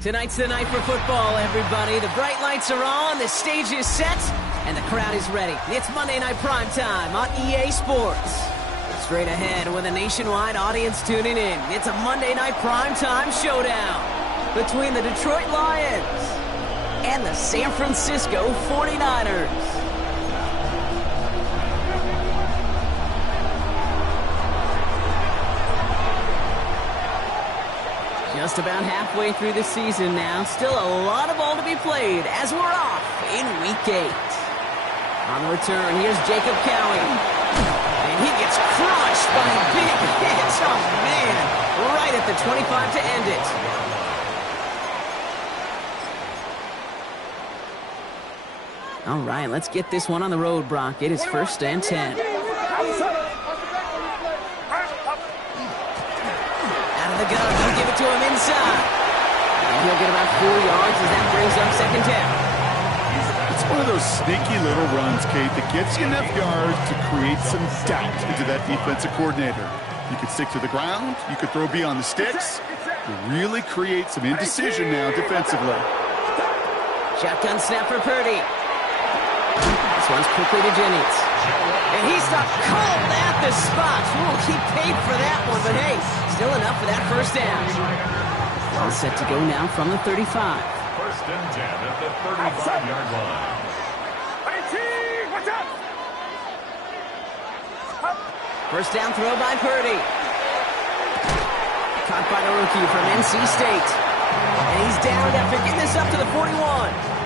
Tonight's the night for football, everybody. The bright lights are on, the stage is set, and the crowd is ready. It's Monday Night Primetime on EA Sports. Straight ahead with a nationwide audience tuning in. It's a Monday Night Primetime showdown between the Detroit Lions and the San Francisco 49ers. Just about halfway through the season now. Still a lot of ball to be played as we're off in Week 8. On the return, here's Jacob Cowie. And he gets crushed by a big hit. Oh, man. Right at the 25 to end it. All right, let's get this one on the road, Brock. It is 1st and 10. The gun, he'll give it to him inside. And he'll get about 4 yards as that brings up 2nd down. It's one of those sneaky little runs, Kate, that gets you enough yards to create some doubt into that defensive coordinator. You could stick to the ground, you could throw beyond the sticks, you really create some indecision now defensively. Shotgun snap for Purdy. This one's quickly to Jennings. And he stopped cold at the spot. Ooh, he paid for that one, but hey, still enough for that 1st down. All set to go now from the 35. 1st and 10 at the 35-yard line. First down throw by Purdy. Caught by the rookie from NC State. And he's down after getting this up to the 41.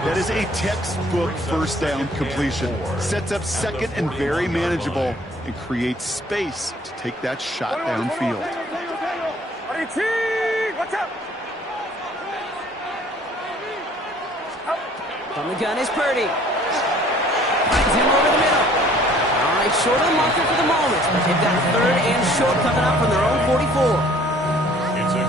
That is a textbook 1st down completion. Sets up 2nd and very manageable and creates space to take that shot downfield. From the gun is Purdy. Finds him over the middle. All right, short on marker for the moment, but they've got a 3rd and short coming up from their own 44.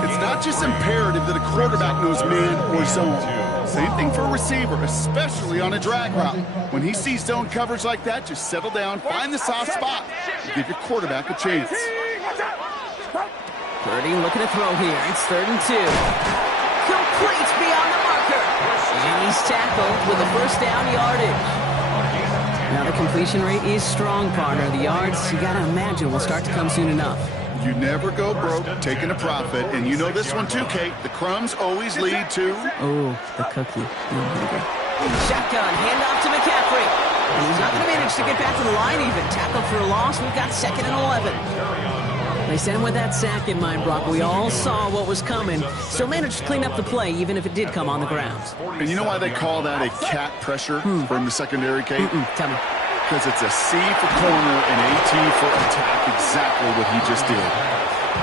It's not just imperative that a quarterback knows man or zone. Same thing for a receiver, especially on a drag route. When he sees zone coverage like that, just settle down, find the soft spot, and give your quarterback a chance. Purdy looking to throw here. It's 3rd and 2. Complete beyond the marker. And he's tackled with a 1st down yardage. Now the completion rate is strong, partner. The yards, you got to imagine, will start to come soon enough. You never go broke taking a profit, and you know this one too, Kate. The crumbs always lead to... Oh, the cookie. Shotgun, handoff to McCaffrey. And he's not going to manage to get back to the line even. Tackled for a loss. We've got 2nd and 11. They sent him with that sack in mind, Brock. We all saw what was coming. Still managed to clean up the play, even if it did come on the ground. And you know why they call that a cat pressure from the secondary, Kate? Tell me. Because it's a C for corner and a T for attack, exactly what he just did.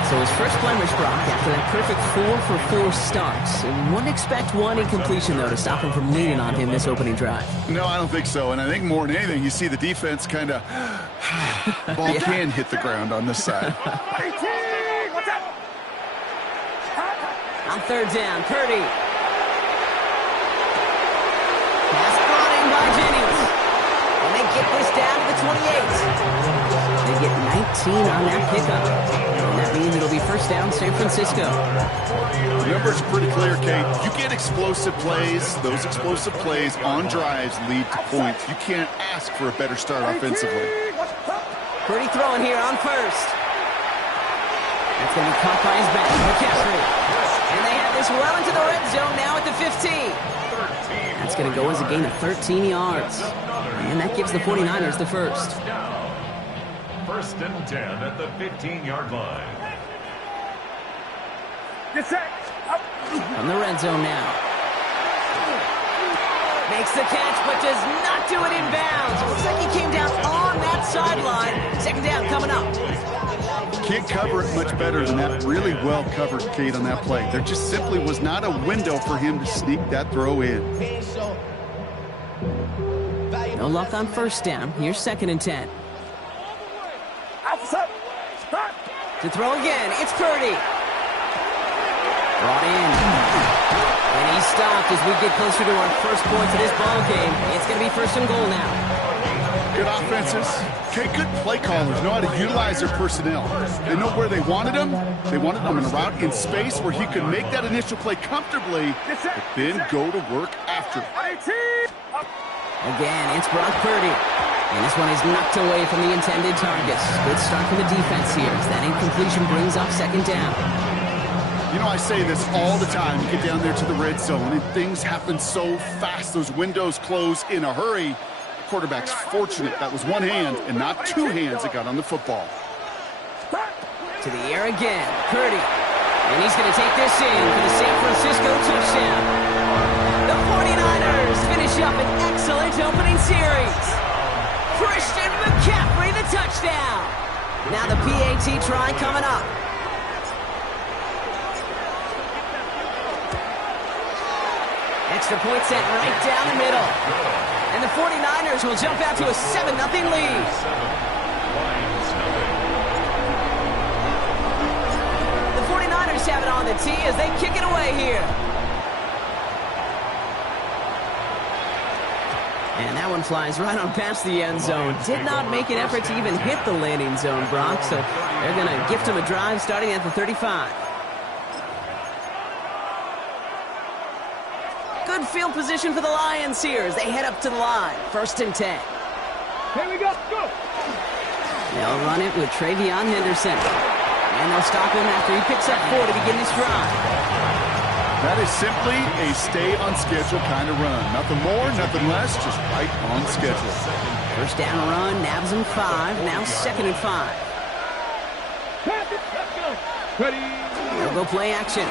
So his first blemish, Brock, after that perfect 4-for-4 starts. And wouldn't expect one incompletion, though, to stop him from leaning on him this opening drive. No, I don't think so. And I think more than anything, you see the defense kind of... ball can hit the ground on this side. On 3rd down, Purdy. Pass brought in by Jennings. And they get this down to the 28. They get 19 on that pickup. And that means it'll be 1st down San Francisco. The number's pretty clear, Kate. You get explosive plays. Those explosive plays on drives lead to points. You can't ask for a better start offensively. Purdy throwing here on 1st. That's going to be caught by his back. McCaffrey. And they have this well into the red zone now at the 15. That's going to go as a gain of 13 yards. And that gives the 49ers the 1st. 1st and 10 at the 15-yard line. From the red zone now. Makes the catch, but does not do it in bounds. Looks like he came down on that sideline. 2nd down coming up. Can't cover it much better than that. Really well covered, Kate, on that play. There just simply was not a window for him to sneak that throw in. No luck on 1st down. Here's 2nd and 10. To throw again, it's Purdy. Brought in. And he's stopped as we get closer to our first points of this ball game. It's going to be 1st and goal now. Good offenses. Okay, good play callers know how to utilize their personnel. They know where they wanted him. They wanted him in a route in space where he could make that initial play comfortably, but then go to work after. Again, it's Brock Purdy. And this one is knocked away from the intended targets. Good start from the defense here as that incompletion brings up second down. You know, I say this all the time. You get down there to the red zone, and things happen so fast. Those windows close in a hurry. The quarterback's fortunate that was one hand and not two hands that got on the football. To the air again, Purdy. And he's going to take this in for the San Francisco touchdown. The 49ers finish up an excellent opening series. Christian McCaffrey, the touchdown. Now the PAT try coming up. Extra point set right down the middle. And the 49ers will jump out to a 7-0 lead. The 49ers have it on the tee as they kick it away here. And that one flies right on past the end zone. Did not make an effort to even hit the landing zone, Brock. So they're going to gift him a drive starting at the 35. Good field position for the Lions here as they head up to the line. 1st and 10. Here we go. Go. They'll run it with Travion Henderson. And they'll stop him after he picks up 4 to begin this drive. That is simply a stay-on-schedule kind of run. Nothing more, nothing less, just right on schedule. First down run, nabs him 5, now 2nd and 5. Let's go. Ready. They'll go play action.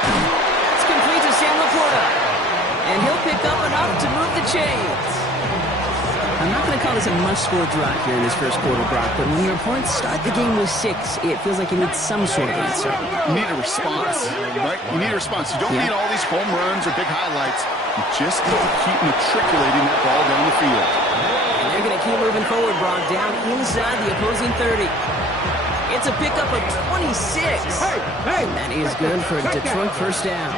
That's complete to Sam Laporta. And he'll pick up enough to move the chains. I'm not going to call this a must-score drive here in this first quarter, Brock, but when your opponents start the game with 6, it feels like you need some sort of answer. You need a response, right? You need a response. You don't need all these home runs or big highlights. You just need to keep matriculating that ball down the field. And they're going to keep moving forward, Brock, down inside the opposing 30. It's a pickup of 26. And that is good for a Detroit first down.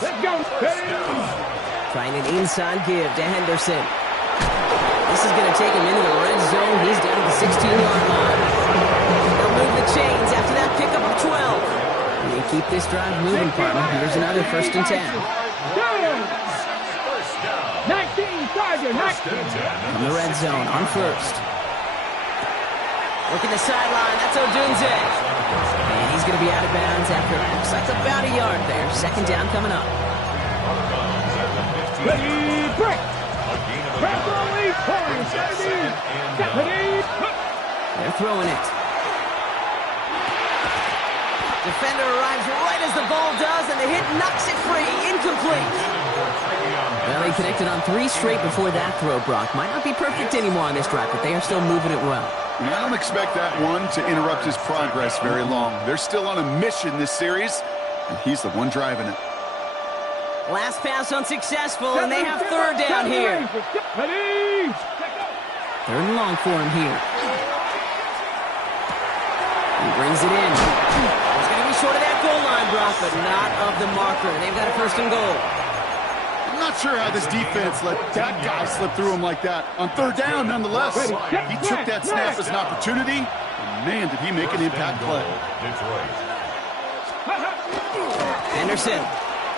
Let's go. Ready. Trying an inside give to Henderson. This is going to take him into the red zone. He's down to the 16-yard line. They'll move the chains after that pickup of 12. And they keep this drive moving, partner. Here's another 1st and 10. 19, Tiger, 19. From the red zone on 1st. Working the sideline. That's Odunze. And he's going to be out of bounds after looks like about a yard there. 2nd down coming up. Ready, break. They're throwing it. Defender arrives right as the ball does, and the hit knocks it free. Incomplete. Well, he connected on 3 straight before that throw, Brock. Might not be perfect anymore on this drive, but they are still moving it well. And I don't expect that one to interrupt his progress very long. They're still on a mission this series, and he's the one driving it. Last pass unsuccessful, and they have 3rd down here. Ready. 3rd and long for him here. He brings it in. He's going to be short of that goal line, Brock, but not of the marker. They've got a 1st and goal. I'm not sure how this defense let that guy slip through him like that. On 3rd down, nonetheless, he took that snap as an opportunity, and man, did he make an impact play. Henderson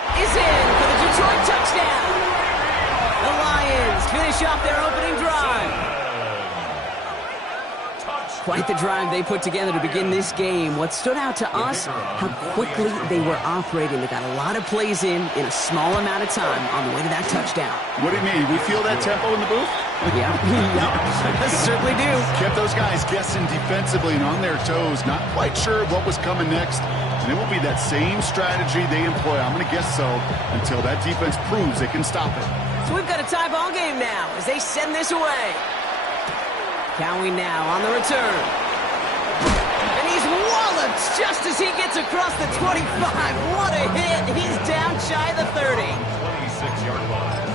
is in for the Detroit touchdown. The Lions finish off their opening drive. Quite the drive they put together to begin this game. What stood out to us, how quickly they were operating. They got a lot of plays in a small amount of time on the way to that touchdown. What do you mean? We feel that tempo in the booth? Yeah, certainly do. Kept those guys guessing defensively and on their toes, not quite sure what was coming next. And it will be that same strategy they employ, I'm going to guess so, until that defense proves they can stop it. So we've got a tie ball game now as they send this away. Cowie now on the return. And he's walloped just as he gets across the 25. What a hit. He's down shy of the 30. 26-yard line.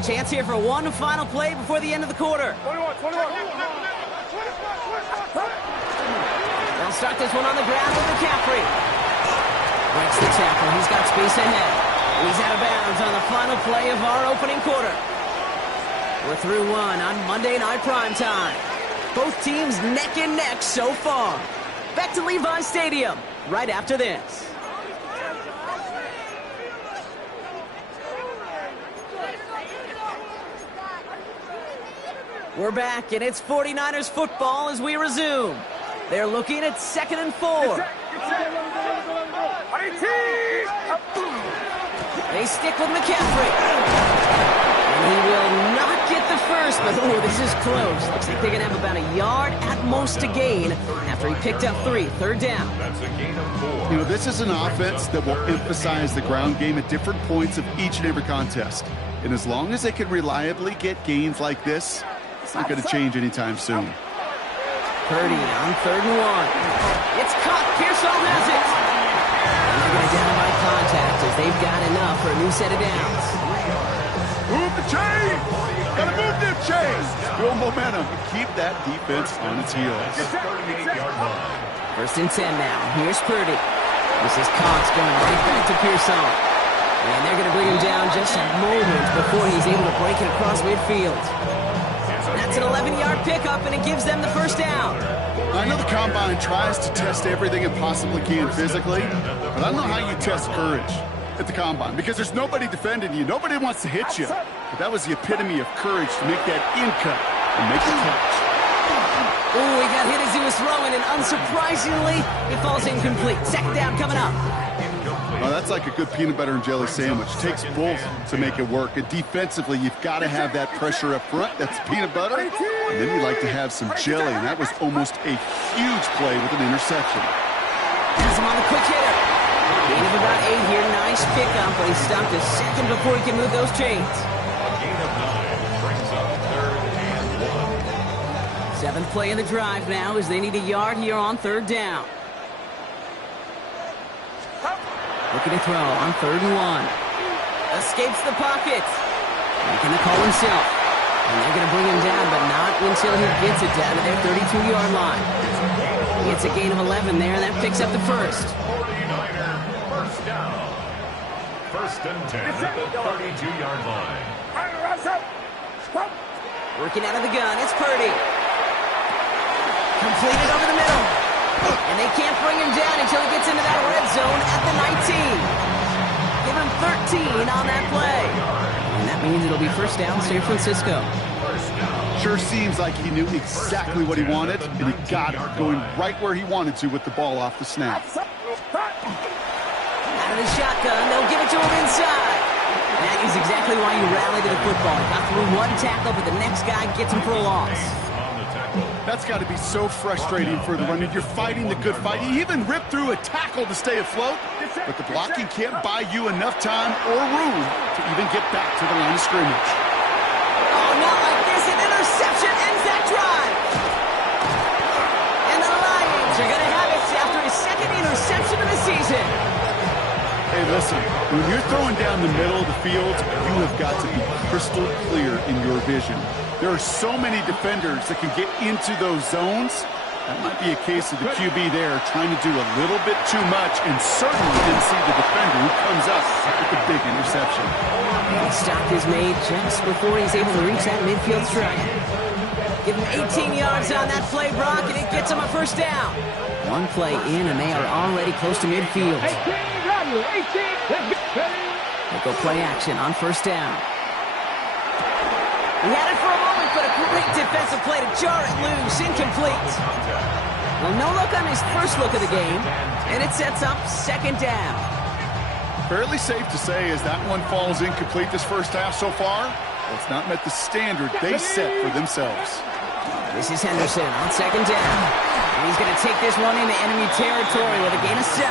Chance here for one final play before the end of the quarter. 21. They'll start this one on the ground with McCaffrey. Breaks the tackle. He's got space ahead. And he's out of bounds on the final play of our opening quarter. We're through one on Monday Night Primetime. Both teams neck and neck so far. Back to Levi Stadium right after this. We're back, and it's 49ers football as we resume. They're looking at 2nd and 4. They stick with McCaffrey. And he will not get the first, but this is close. Looks like they're going to have about a yard at most to gain after he picked up 3. 3rd down. That's a gain of 4. You know, this is an offense that will emphasize the ground game at different points of each and every contest. And as long as they can reliably get gains like this, it's not going to change anytime soon. Purdy on 3rd and 1. It's caught. Pearson has it. And they're going to down by contact as they've got enough for a new set of downs. Move the chain! Gotta move the chain! Build momentum and keep that defense on its heels. 38-yard line. 1st and 10 now. Here's Purdy. This is Cox going right back to Pearson. And they're going to bring him down just a moment before he's able to break it across midfield. That's an 11-yard pickup, and it gives them the 1st down. I know the Combine tries to test everything it possibly can physically, but I don't know how you test courage at the Combine, because there's nobody defending you. Nobody wants to hit you. But that was the epitome of courage to make that in cut and make the catch. Oh, he got hit as he was throwing, and unsurprisingly, it falls incomplete. 2nd down coming up. Well, that's like a good peanut butter and jelly sandwich. It takes both to make it work. And defensively, you've got to have that pressure up front. That's peanut butter. And then you like to have some jelly. And that was almost a huge play with an interception. Here's him on the quick hitter. Gain of about 8 here. Nice pickup, but he stopped a second before he can move those chains. A gain of 9 brings up 3rd and 1. 7th play of the drive now as they need a yard here on 3rd down. Looking to throw on 3rd and 1. Escapes the pocket. Making the call himself. And they're going to bring him down, but not until he gets it down to their 32-yard line. It's a gain of 11 there, and that picks up the 1st. 49er, 1st down. 1st and 10 at the 32-yard line. Working out of the gun, it's Purdy. Completed over the middle. And they can't bring him down until he gets into that red zone at the 19. Give him 13 on that play. And that means it'll be 1st down San Francisco. Sure seems like he knew exactly what he wanted, and he got it, going right where he wanted to with the ball off the snap. Out of the shotgun, they'll give it to him inside. And that is exactly why you rally to the football. Got through one tackle, but the next guy gets him for a loss. That's got to be so frustrating for the runner. You're fighting the good fight. You even ripped through a tackle to stay afloat, but the blocking can't buy you enough time or room to even get back to the line of scrimmage. Oh, not like this. An interception ends that drive. And the Lions are going to have it after his 2nd interception of the season. Hey, listen, when you're throwing down the middle of the field, you have got to be crystal clear in your vision. There are so many defenders that can get into those zones. That might be a case of the QB there trying to do a little bit too much and certainly didn't see the defender who comes up with the big interception. And the stop is made just before he's able to reach that midfield strike. Give him 18 yards on that play, Brock, and it gets him a 1st down. One play in, and they are already close to midfield. 18, They go play action on 1st down. He had it for a moment, but a great defensive play to jar it loose. Incomplete. Well, no look on his first look of the game, and it sets up 2nd down. Fairly safe to say as that one falls incomplete this 1st half so far, it's not met the standard they set for themselves. This is Henderson on 2nd down. And he's going to take this one into enemy territory with a gain of 7.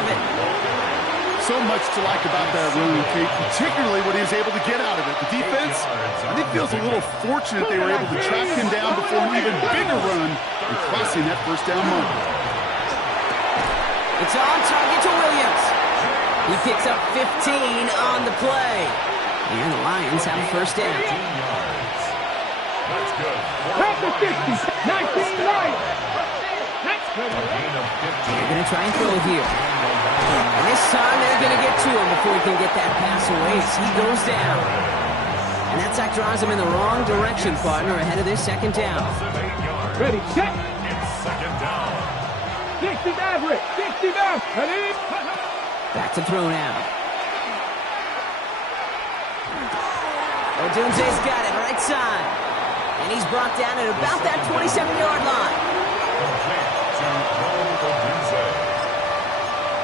So much to like about that run, Kate, particularly what he was able to get out of it. The defense, I think, feels a little fortunate they were able to track him down before an even bigger run and crossing that 1st down moment. It's on target to Williams. He picks up 15 on the play. And the Lions have a 1st down. That's good. At the 50, 19 Lions. A gain of 15. They're going to try and throw it here. And this time they're before he can get that pass away as he goes down. And that sack drives him in the wrong direction, partner, ahead of this second down. Ready, set. It's second down. 60 Maverick. 60 Maverick. Ready? Back to throw now. Odunze's got it, right side. And he's brought down at about that 27-yard line. Complete to Odunze.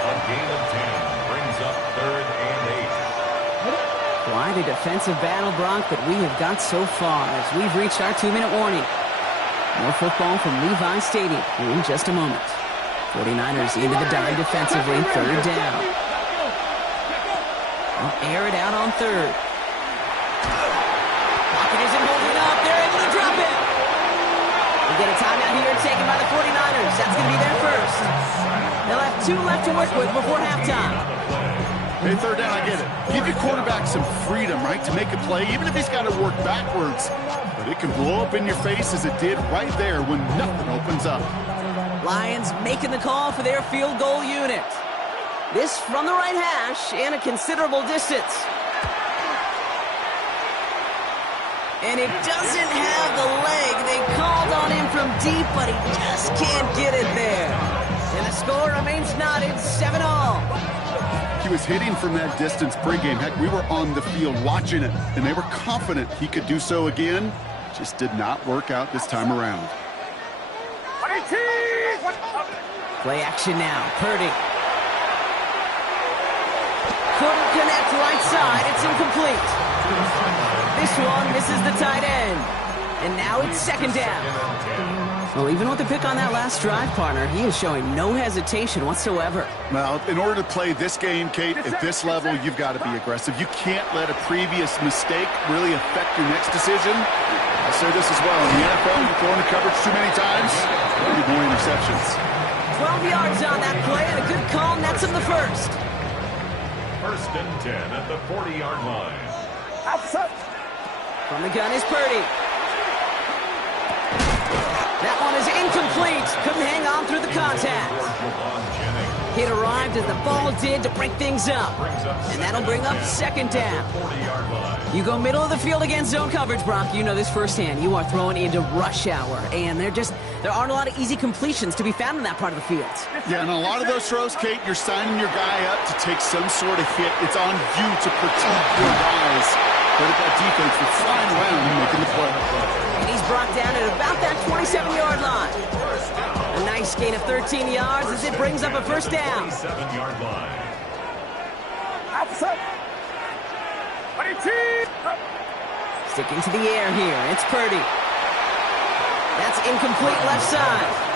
A gain of 10 brings up 3rd and 8. Quite a defensive battle, Brock, that we have got so far as we've reached our 2-minute warning. More football from Levi Stadium in just a moment. 49ers into the dime defensively, 3rd down. They'll air it out on 3rd. Pocket isn't holding up. They're able to drop it. We'll get a timeout here taken by the 49ers. That's going to be their first. They'll have 2 left to work with before halftime. Hey, 3rd down, I get it. Give your quarterback some freedom, right, to make a play, even if he's got to work backwards. But it can blow up in your face as it did right there when nothing opens up. Lions making the call for their field goal unit. This from the right hash and a considerable distance. And it doesn't have the leg. They called on him from deep, but he just can't get it there. And the score remains knotted, 7-all. He was hitting from that distance pregame. Heck, we were on the field watching it, and they were confident he could do so again. Just did not work out this time around. Play action now. Purdy. Couldn't connect right side. It's incomplete. This one misses the tight end. And now it's 2nd down. Well, even with the pick on that last drive, partner, he is showing no hesitation whatsoever. Well, in order to play this game, Kate, at this level, you've got to be aggressive. You can't let a previous mistake really affect your next decision. I'll say this as well. In the NFL, you throw into coverage too many times, you get more interceptions. 12 yards on that play, and a good call nets him the first. 1st and 10 at the 40-yard line. From the gun is Purdy. That one is incomplete. Couldn't hang on through the contact. It arrived as the ball did to break things up. And that'll bring up 2nd down. You go middle of the field against zone coverage, Brock. You know this firsthand. You are throwing into rush hour. And there aren't a lot of easy completions to be found in that part of the field. Yeah, and a lot of those throws, Kate, you're signing your guy up to take some sort of hit. It's on you to protect your guys. But if that defense was flying around and making the play. And he's brought down at about that 27-yard line. A nice gain of 13 yards as it brings up a 1st down. 7-yard line. Sticking to the air here. It's Purdy. That's incomplete left side.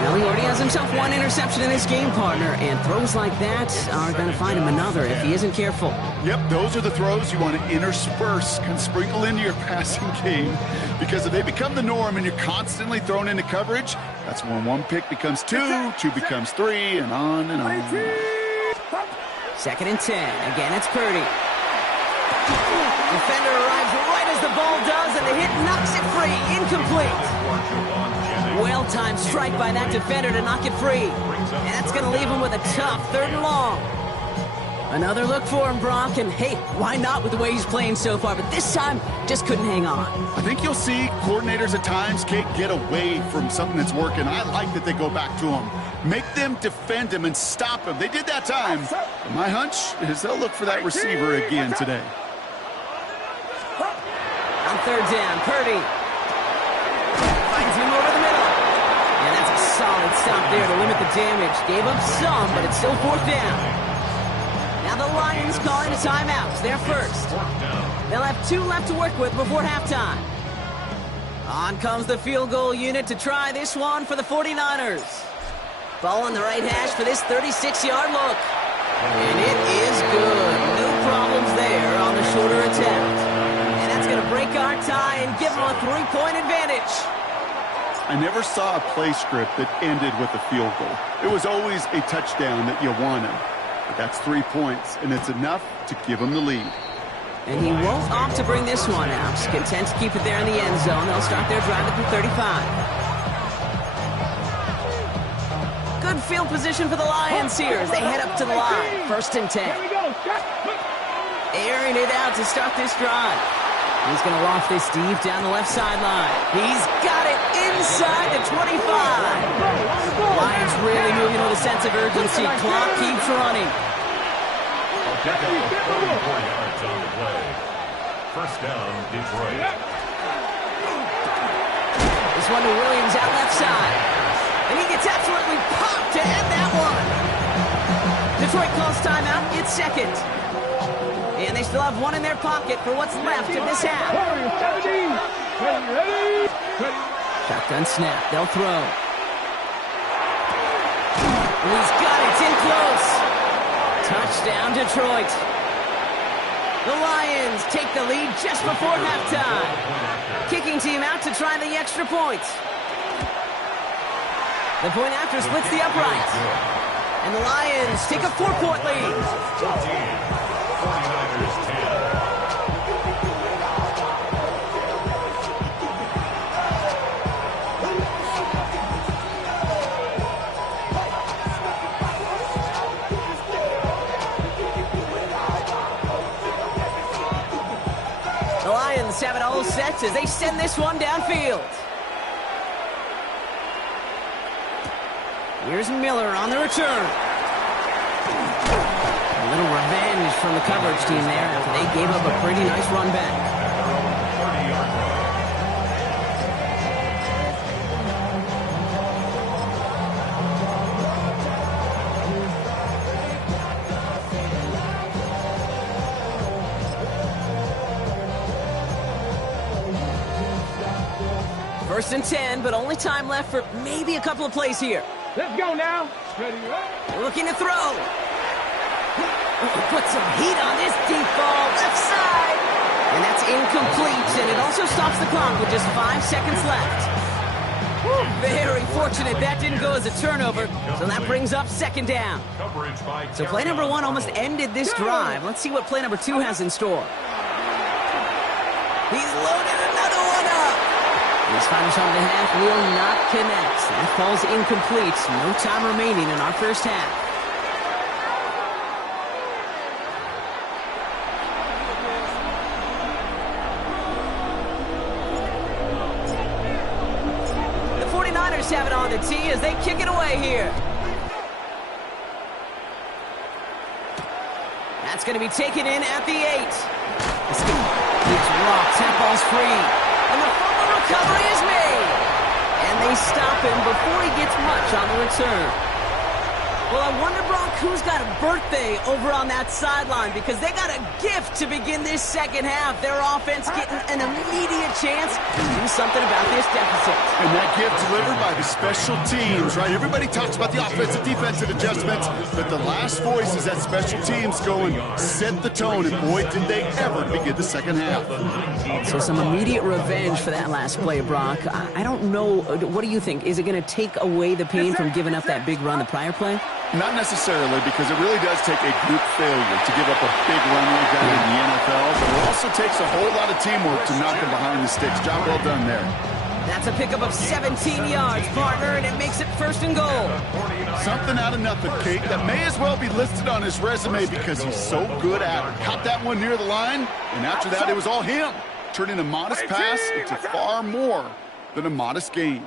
Well, he already has himself 1 interception in this game, partner, and throws like that are going to find him another if he isn't careful. Yep, those are the throws you want to intersperse and sprinkle into your passing game, because if they become the norm and you're constantly thrown into coverage, that's when 1 pick becomes 2, 2 becomes 3, and on and on. 2nd and 10. Again, it's Purdy. Defender arrives right as the ball does, and the hit knocks it free. Incomplete. Well-timed strike by that defender to knock it free. And that's going to leave him with a tough 3rd and long. Another look for him, Brock, and hey, why not with the way he's playing so far? But this time, just couldn't hang on. I think you'll see coordinators at times, Kate, get away from something that's working. I like that they go back to him. Make them defend him and stop him. They did that time. And my hunch is they'll look for that receiver again today. On 3rd down, Purdy finds him over the middle. And that's a solid stop there to limit the damage. Gave up some, but it's still 4th down. Now the Lions calling a timeout. Their first. They'll have 2 left to work with before halftime. On comes the field goal unit to try this one for the 49ers. Ball on the right hash for this 36-yard look. And it is good. No problems there on the shorter attempt. And that's going to break our tie and give them a 3-point advantage. I never saw a play script that ended with a field goal. It was always a touchdown that you wanted. But that's 3 points, and it's enough to give them the lead. And he won't opt to bring this one out. Content to keep it there in the end zone. They'll start their drive at the 35. Good field position for the Lions here as they head up to the line. 1st and 10. Here we go. Airing it out to start this drive. He's going to loft this deep down the left sideline. He's got it inside the 25. Lions really moving with a sense of urgency. Clock keeps running. Pick up 44 yards on the play. 1st down, Detroit. This one to Williams out left side. And he gets absolutely popped to end that one. Detroit calls timeout. It's 2nd. And they still have one in their pocket for what's left of this half. Shotgun snap. They'll throw. And he's got it. It's in close. Touchdown, Detroit. The Lions take the lead just before halftime. Kicking team out to try the extra point. The point after splits the uprights. And the Lions take a 4-point lead. 49ers 10. The Lions have it all set as they send this one downfield. Here's Miller on the return. A little revenge from the coverage team there after they gave up a pretty nice run back. First and 10, but only time left for maybe a couple of plays here. Let's go now. Ready, Looking to throw. Put some heat on this deep ball, left side. And that's incomplete, and it also stops the clock with just 5 seconds left. Very fortunate that didn't go as a turnover, so that brings up 2nd down. So play number 1 almost ended this drive. Let's see what play number 2 has in store. He's loaded another one up. His final shot of the half will not connect. That falls incomplete. No time remaining in our first half. The 49ers have it on the tee as they kick it away here. That's going to be taken in at the 8. This keeps rocked. That ball's free. And the fumble recovery is made. And they stop him before he gets much on the return. Well, I wonder, Brock, who's got a birthday over on that sideline, because they got a gift to begin this second half. Their offense getting an immediate chance to do something about this deficit. And that gift delivered by the special teams, right? Everybody talks about the offensive, defensive adjustments, but the last voice is that special teams going, set the tone, and boy, did they ever begin the second half. So some immediate revenge for that last play, Brock. I don't know. What do you think? Is it going to take away the pain from giving up that big run the prior play? Not necessarily, because it really does take a group failure to give up a big run like that in the NFL, but it also takes a whole lot of teamwork to knock them behind the sticks. Job well done there. That's a pickup of 17 yards, partner, and it makes it 1st and goal. Something out of nothing, Kate, that may as well be listed on his resume because he's so good at it. Caught that one near the line, and after that, it was all him, turning a modest pass into far more than a modest gain.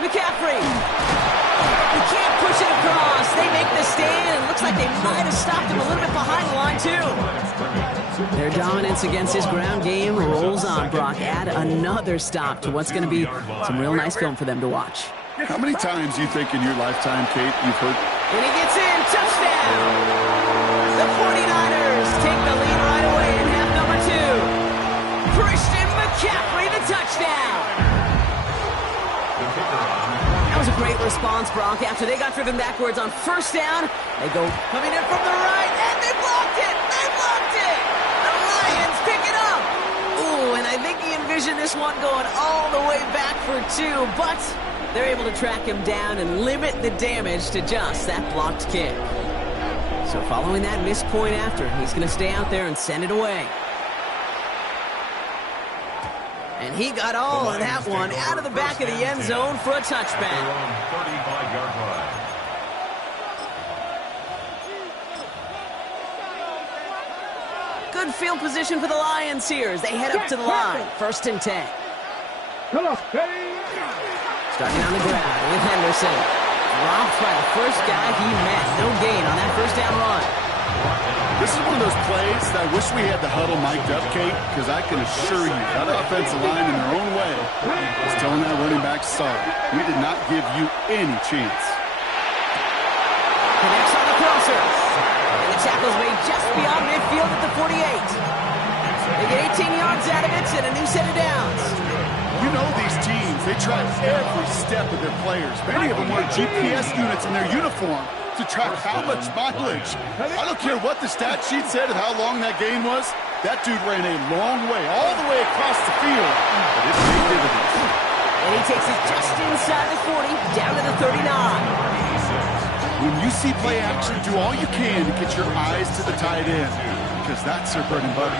McCaffrey. He can't push it across. They make the stand. It looks like they might have stopped him a little bit behind the line, too. Their dominance against his ground game rolls on, Brock. Add another stop to what's going to be some real nice film for them to watch. How many times do you think in your lifetime, Kate, you've heard... And he gets in. Touchdown! The 49ers take the lead right away in half number 2. Christian McCaffrey, the touchdown! That was a great response, Brock. After they got driven backwards on 1st down, they go coming in from the right, and they blocked it! They blocked it! The Lions pick it up! Ooh, and I think he envisioned this one going all the way back for 2, but they're able to track him down and limit the damage to just that blocked kick. So following that missed point after, he's going to stay out there and send it away. And he got all of that one out of the back of the end zone for a touchback. They're on 35-yard line. Good field position for the Lions here as they head up to the line. 1st and 10. Come on. Starting on the ground with Henderson. Dropped by the first guy he met. No gain on that first down run. This is one of those plays that I wish we had the huddle mic'd up, Kate, because I can assure you that offensive line in their own way is telling that running back, sorry, we did not give you any chance. Connects on the crosser. And the tackle's made just beyond midfield at the 48. They get 18 yards out of it and a new set of downs. You know these teams, they try every step of their players. Many of them wear GPS units in their uniform to track how much mileage. I don't care what the stat sheet said of how long that gain was. That dude ran a long way, all the way across the field. But it made dividends. And he takes it just inside the 40, down to the 39. When you see play action, do all you can to get your eyes to the tight end, because that's their bread and butter.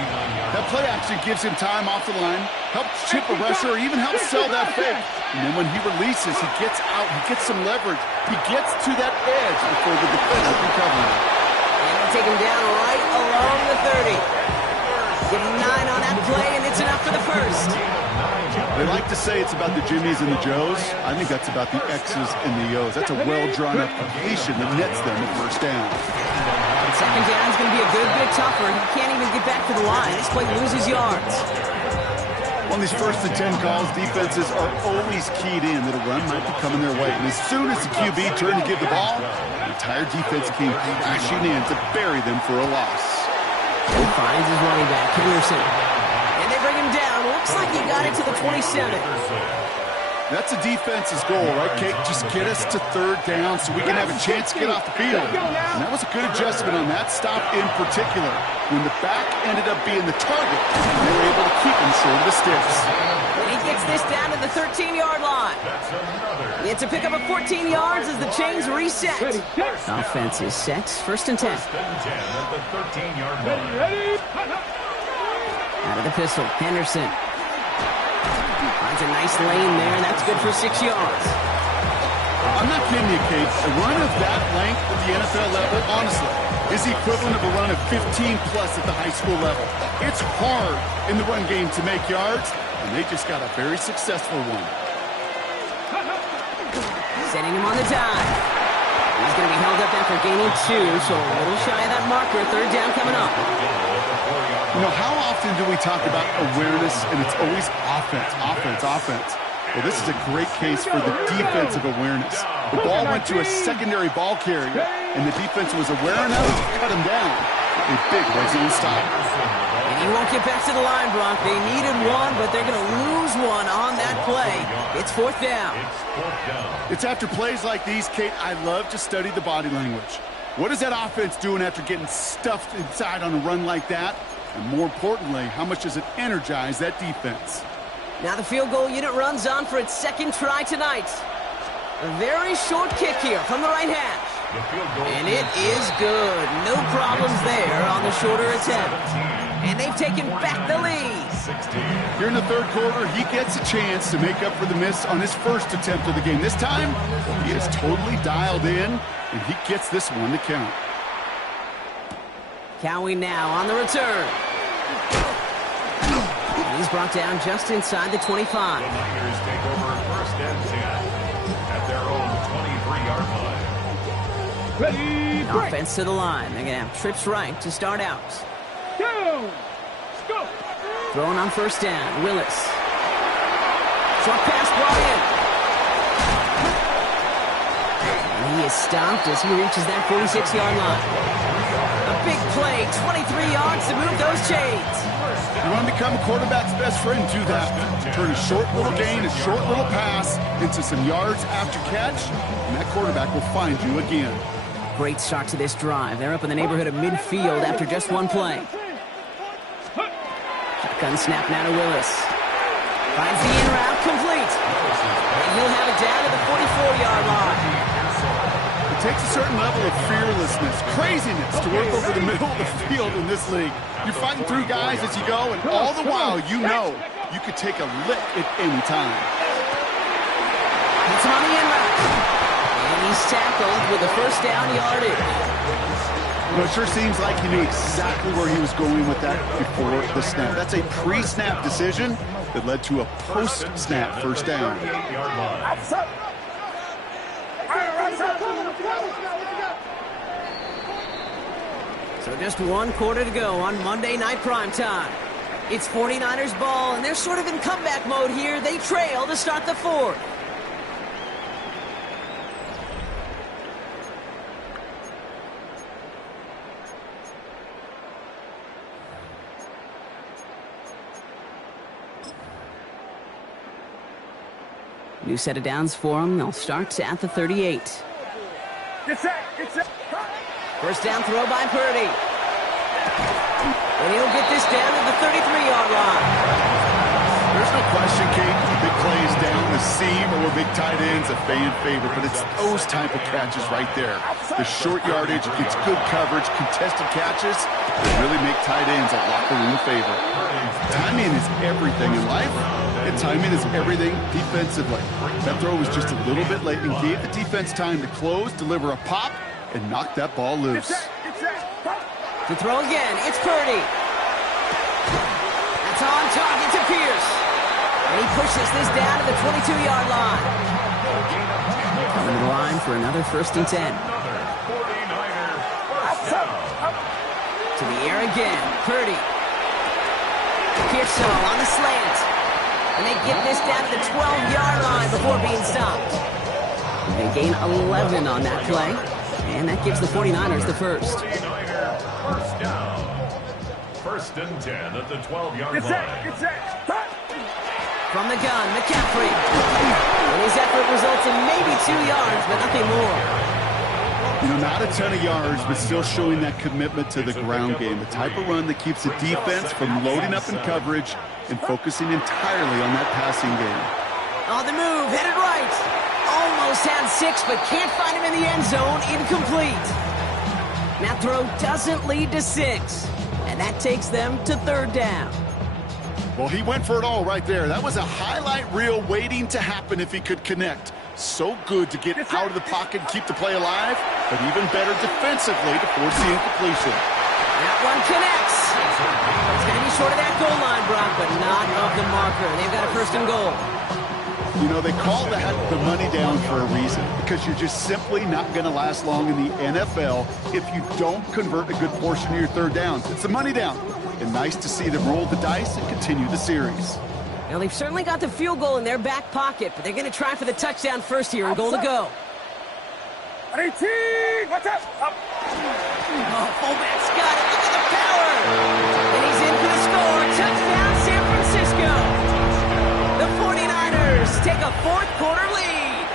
That play action gives him time off the line, helps chip a rusher, or even helps sell that fake. And then when he releases, he gets out, he gets some leverage. He gets to that edge before the defender can cover him. And they take him down right along the 30. Give him 9 on that play, and it's enough for the first. They like to say it's about the Jimmies and the Joes. I think that's about the X's and the O's. That's a well-drawn-up completion that nets them a first down. And 2nd down is going to be a good bit tougher. He can't even get back to the line. This play loses yards. On these 1st and 10 calls, defenses are always keyed in that a run might be coming their way. And as soon as the QB turned to give the ball, the entire defense came crashing in to bury them for a loss. He finds his running back, Henderson. And they bring him down. Looks like he got it to the 27. That's a defense's goal, right, Kate? Just get us to 3rd down so we can have a chance to get off the field. And that was a good adjustment on that stop in particular. When the back ended up being the target, they were able to keep him short of the sticks. And he gets this down to the 13-yard line. It's a pickup of 14 yards as the chains reset. Offense is set. 1st and 10. 1st and 10 at the 13-yard line. Out of the pistol, Henderson. Finds a nice lane there, and that's good for 6 yards. I'm not kidding you, Kate. A run of that length at the NFL level, honestly, is the equivalent of a run of 15-plus at the high school level. It's hard in the run game to make yards, and they just got a very successful one. Setting him on the dive. He's going to be held up after gaining 2, so a little shy of that marker. 3rd down coming up. You know, how often do we talk about awareness, and it's always offense, offense, offense? Well, this is a great case for the defensive awareness. The ball went to a secondary ball carrier, and the defense was aware enough to cut him down. A big red zone stop. And he won't get back to the line, Brock. They needed one, but they're going to lose one on that play. It's 4th down. It's after plays like these, Kate, I love to study the body language. What is that offense doing after getting stuffed inside on a run like that? And more importantly, how much does it energize that defense? Now the field goal unit runs on for its 2nd try tonight. A very short kick here from the right hash. And it is good. No problems there on the shorter attempt. And they've taken back the lead. Here in the 3rd quarter, he gets a chance to make up for the miss on his 1st attempt of the game. This time, he is totally dialed in, and he gets this one to count. Cowie now on the return. He's brought down just inside the 25. The Niners take over 1st and 10 at their own 23-yard line. Ready, break. Offense to the line. They're going to have trips right to start out. Go. Go. Throwing on 1st down. Willis. Short pass brought in. And he is stopped as he reaches that 46-yard line. A big play, 23 yards to move those chains. You want to become a quarterback's best friend, do that. Turn a short little gain, a short little pass into some yards after catch, and that quarterback will find you again. Great start to this drive. They're up in the neighborhood of midfield after just one play. Shotgun snap now to Willis. Finds the in route complete. And he'll have it down to the 44-yard line. I takes a certain level of fearlessness, craziness to work over the middle of the field in this league. You're fighting through guys as you go, and all the while you know you could take a lick at any time. It's on the end route. And he's tackled with a first down yardage. Well, it sure seems like he knew exactly where he was going with that before the snap. That's a pre-snap decision that led to a post-snap first down. So just one quarter to go on Monday Night Primetime. It's 49ers ball, and they're sort of in comeback mode here. They trail to start the fourth. New set of downs for them. They'll start at the 38. Get set, get set. First down throw by Purdy. And he'll get this down to the 33-yard line. There's no question, Kate, the big plays down the seam or big tight ends a fan favorite, but it's those type of catches right there. The short yardage, gets good coverage, contested catches that really make tight ends a locker room favorite. Timing is everything in life, and timing is everything defensively. That throw was just a little bit late and gave the defense time to close, deliver a pop, and knock that ball loose. To throw again, it's Purdy. That's on target to Pierce. And he pushes this down to the 22-yard line. Coming to the line for another 1st and 10. To the air again, Purdy. Pierce on the slant. And they get this down to the 12-yard line before being stopped. They gain 11 on that play. And that gives the 49ers the first. First down. 1st and 10 at the 12-yard line. Get set. From the gun, McCaffrey. And his effort results in maybe 2 yards, but nothing more. You know, not a ton of yards, but still showing that commitment to the ground game. The type of run that keeps the defense from loading up in coverage and focusing entirely on that passing game. On the move, headed right. Almost had 6, but can't find him in the end zone. Incomplete. That throw doesn't lead to 6. And that takes them to 3rd down. Well, he went for it all right there. That was a highlight reel waiting to happen if he could connect. So good to get out of the pocket and keep the play alive, but even better defensively to force the incompletion. That one connects. It's going to be short of that goal line, Brock, but not of the marker. They've got a 1st and goal. You know, they call that the money down for a reason, because you're just simply not going to last long in the NFL if you don't convert a good portion of your 3rd downs. It's the money down. And nice to see them roll the dice and continue the series. Now, they've certainly got the field goal in their back pocket, but they're going to try for the touchdown first here and goal to go. 18, watch out. Oh, fullback's got it. Look at the power. And he's in for the score. Touchdown, San Francisco. The 49ers take a 4th quarter lead.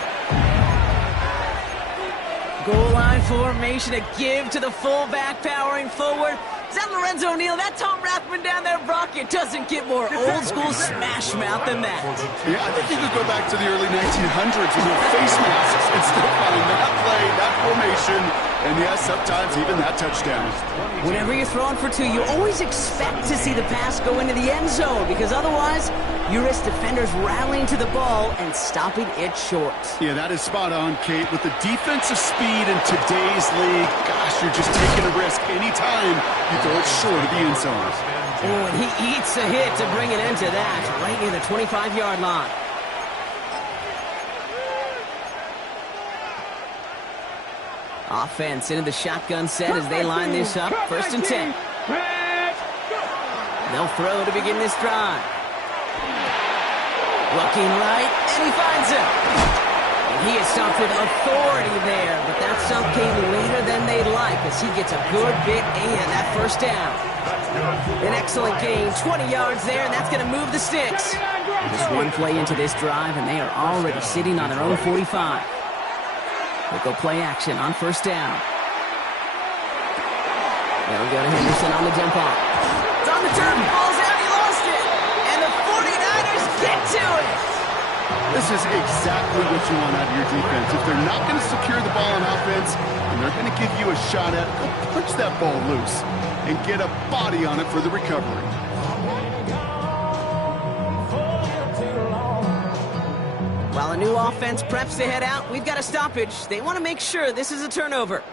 Goal line formation, a give to the fullback powering forward. Is that Lorenzo Neal? That Tom Rathman down there, Brock? It doesn't get more old-school smash mouth than that. Yeah, I think you could go back to the early 1900s with no face masks and still find that play, that formation, and yes, sometimes even that touchdown. Whenever you're throwing for 2, you always expect to see the pass go into the end zone, because otherwise you risk defenders rallying to the ball and stopping it short. Yeah, that is spot on, Kate. With the defensive speed in today's league, gosh, you're just taking a risk anytime you throw it short of the end zone. Oh, and he eats a hit to bring it into that, right near the 25-yard line. Offense into the shotgun set as they line this up. 1st and 10. They'll throw to begin this drive. Looking right, and he finds him. And he is stumped with authority there, but that stump came later than they'd like as he gets a good bit and that 1st down. An excellent gain, 20 yards there, and that's going to move the sticks. Just one play into this drive, and they are already sitting on their own 45. They'll go play action on 1st down. They'll go to Henderson on the jump off. It's on the turn, falls out, he lost it. And the 49ers get to it. This is exactly what you want out of your defense. If they're not going to secure the ball on offense, and they're going to give you a shot at it, go punch that ball loose and get a body on it for the recovery. While a new offense preps to head out, we've got a stoppage. They want to make sure this is a turnover.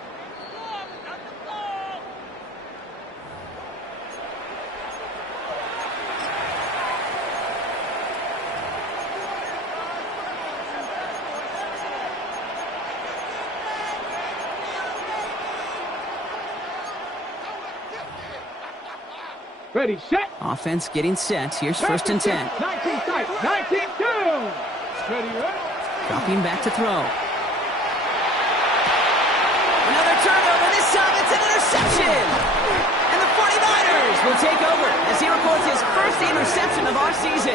Ready, set. Offense getting set. Here's first and 10. 19 tight, 19 down. Ready, ready. Dropping back to throw. Another turnover. This time it's an interception. And the 49ers will take over as he records his first interception of our season.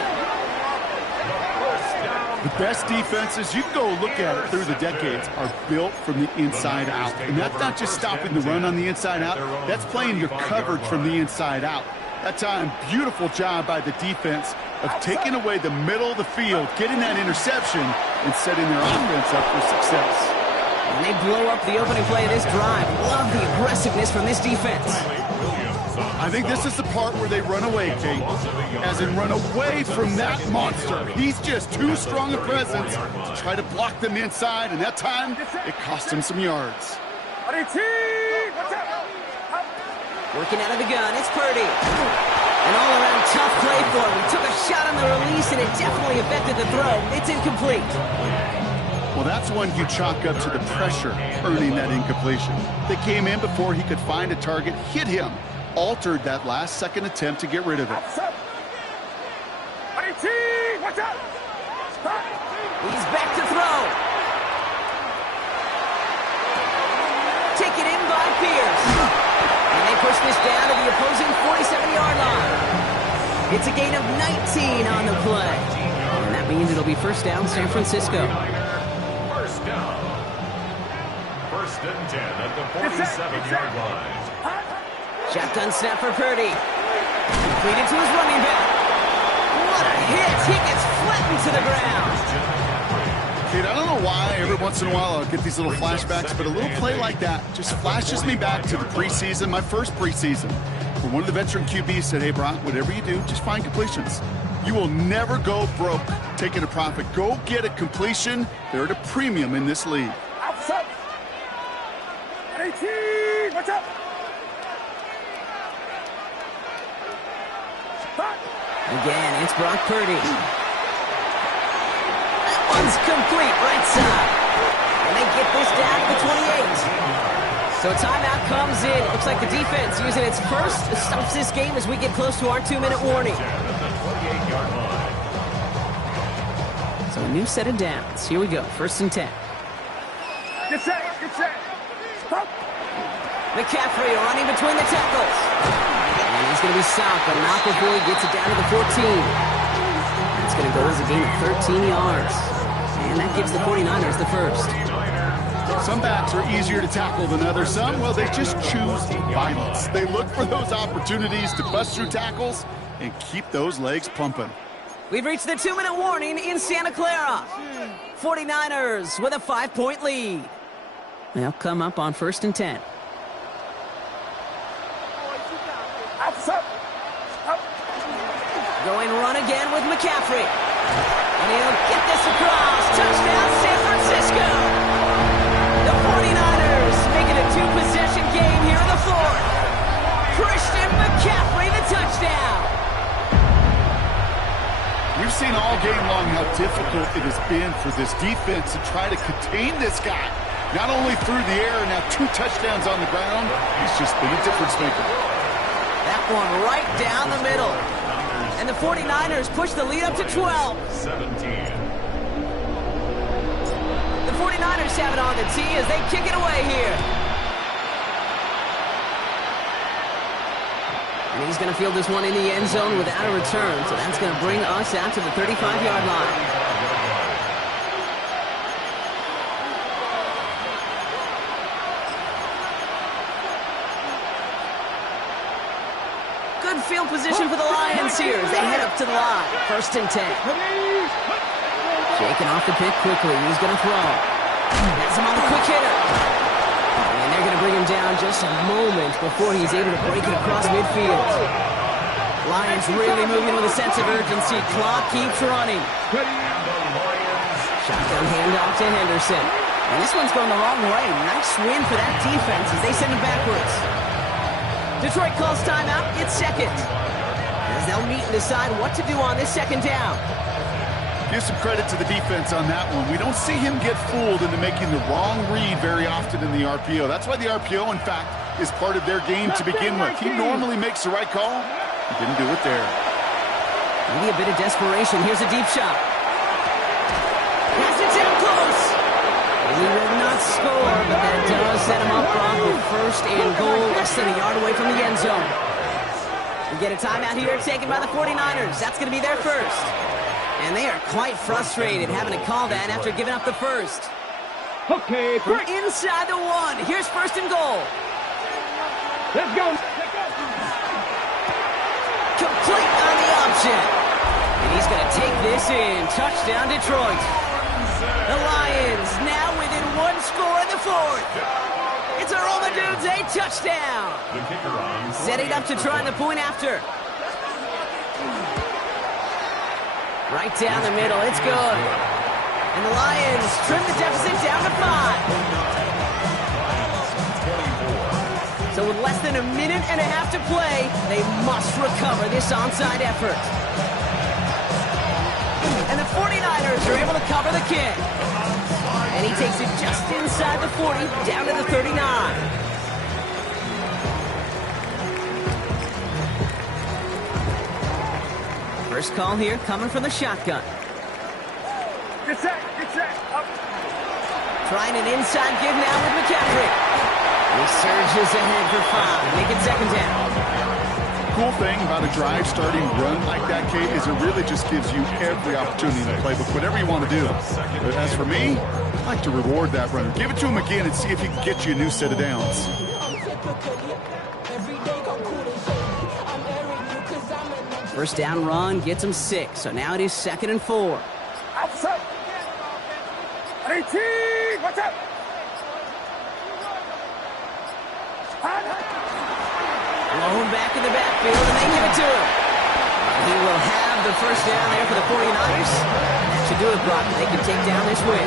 The best defenses, you can go look at it through the decades, are built from the inside out. And that's not just stopping the run on the inside out. That's playing your coverage from the inside out. That time, beautiful job by the defense of taking away the middle of the field, getting that interception, and setting their offense up for success. And they blow up the opening play of this drive. Love the aggressiveness from this defense. I think this is the part where they run away, Kate. As in run away from that monster. He's just too strong a presence to try to block them inside, and that time, it cost him some yards. Working out of the gun, it's Purdy. An all-around tough play for him. He took a shot on the release, and it definitely affected the throw. It's incomplete. Well, that's one you chalk up to the pressure earning that incompletion. They came in before he could find a target, hit him, altered that last-second attempt to get rid of it. He's back to throw. Taken in by Pierce. And they push this down to the opposing 47-yard line. It's a gain of 19 on the play. And that means it'll be first down, San Francisco. First down. First and 10 at the 47-yard line. Shotgun snap for Purdy. Completed to his running back. What a hit! He gets flattened to the ground. Kid, I don't know why every once in a while I'll get these little flashbacks, but a little play like that just flashes me back to the preseason, my first preseason, where one of the veteran QBs said, hey, Brock, whatever you do, just find completions. You will never go broke taking a profit. Go get a completion. They're at a premium in this league. Outside. 18, watch out. Again, it's Brock Purdy. One's complete, right side. And they get this down to the 28. So a timeout comes in. Looks like the defense using its first stops this game as we get close to our 2-minute warning. So a new set of downs. Here we go, first and 10. Get set, get set. Stop. McCaffrey running between the tackles. And he's going to be stopped, but not before he gets it down to the 14. It's going to go as a gain of 13 yards. And that gives the 49ers the first. Some backs are easier to tackle than others. Some, well, they just choose violence. They look for those opportunities to bust through tackles and keep those legs pumping. We've reached the 2-minute warning in Santa Clara. 49ers with a 5-point lead. They'll come up on first and 10. Going run again with McCaffrey. And he'll get this across. Touchdown, San Francisco. The 49ers making a two-possession game here in the fourth. Christian McCaffrey, the touchdown. We've seen all game long how difficult it has been for this defense to try to contain this guy. Not only through the air, now 2 touchdowns on the ground. He's just been a difference maker. That one right down the middle. And the 49ers push the lead up to 12. 17. The 49ers have it on the tee as they kick it away here. And he's going to field this one in the end zone without a return. So that's going to bring us out to the 35-yard line. Good field position for the Lions here as they head up to the line. First and 10. Shaking off the pick quickly. He's going to throw. Has him on the quick hitter. And they're going to bring him down just a moment before he's able to break it across midfield. Lions really moving with a sense of urgency. Clock keeps running. Shotgun handoff to Henderson. And this one's going the wrong way. Nice win for that defense as they send him backwards. Detroit calls timeout. It's second. As they'll meet and decide what to do on this second down. Give some credit to the defense on that one. We don't see him get fooled into making the wrong read very often in the RPO. That's why the RPO, in fact, is part of their game to begin with. He normally makes the right call. He didn't do it there. Maybe a bit of desperation. Here's a deep shot. Pass it down close. He will not score, but that does set him up wrong with first and goal, less than a yard away from the end zone. We get a timeout here taken by the 49ers. That's going to be their first. And they are quite frustrated having to call that after giving up the first. Okay, From inside the one, here's first and goal. let's go. Complete on the option. And he's going to take this in. Touchdown, Detroit. The Lions now within one score in the fourth. It's a Roma Dudes, a touchdown. Setting up to try the point after. Right down the middle, it's good. And the Lions trim the deficit down to 5. So with less than a minute and a half to play, they must recover this onside effort. And the 49ers are able to cover the kick. And he takes it just inside the 40, down to the 39. First call here coming from the shotgun. Get set, up. Trying an inside give now with McCaffrey. He surges ahead for 5, make it second down. Cool thing about a drive starting run like that, Kate, is it really just gives you every opportunity in the playbook, whatever you want to do. But as for me, I like to reward that runner. Give it to him again and see if he can get you a new set of downs. First down run gets him 6, so now it is 2nd and 4. Outside. 18, watch out. Blown back in the backfield, and they give it to him. He will have the first down there for the 49ers. That should do it, Brock. They can take down this win.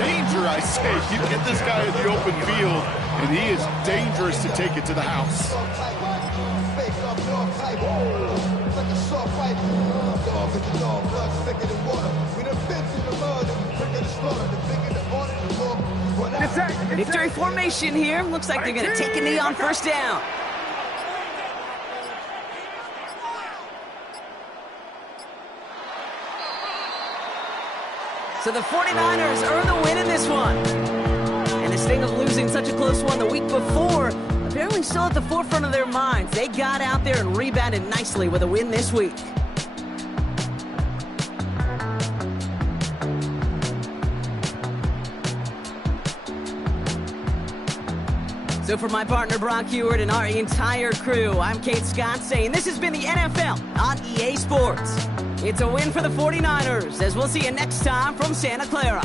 Danger, I say. You get this guy in the open field, and he is dangerous to take it to the house. Victory formation here. Looks like they're going to take a knee on first down. So the 49ers earn the win in this one. And this thing of losing such a close one the week before, apparently still at the forefront of their minds. They got out there and rebounded nicely with a win this week. So for my partner Brock Heward and our entire crew, I'm Kate Scott saying this has been the NFL on EA Sports. It's a win for the 49ers, as we'll see you next time from Santa Clara.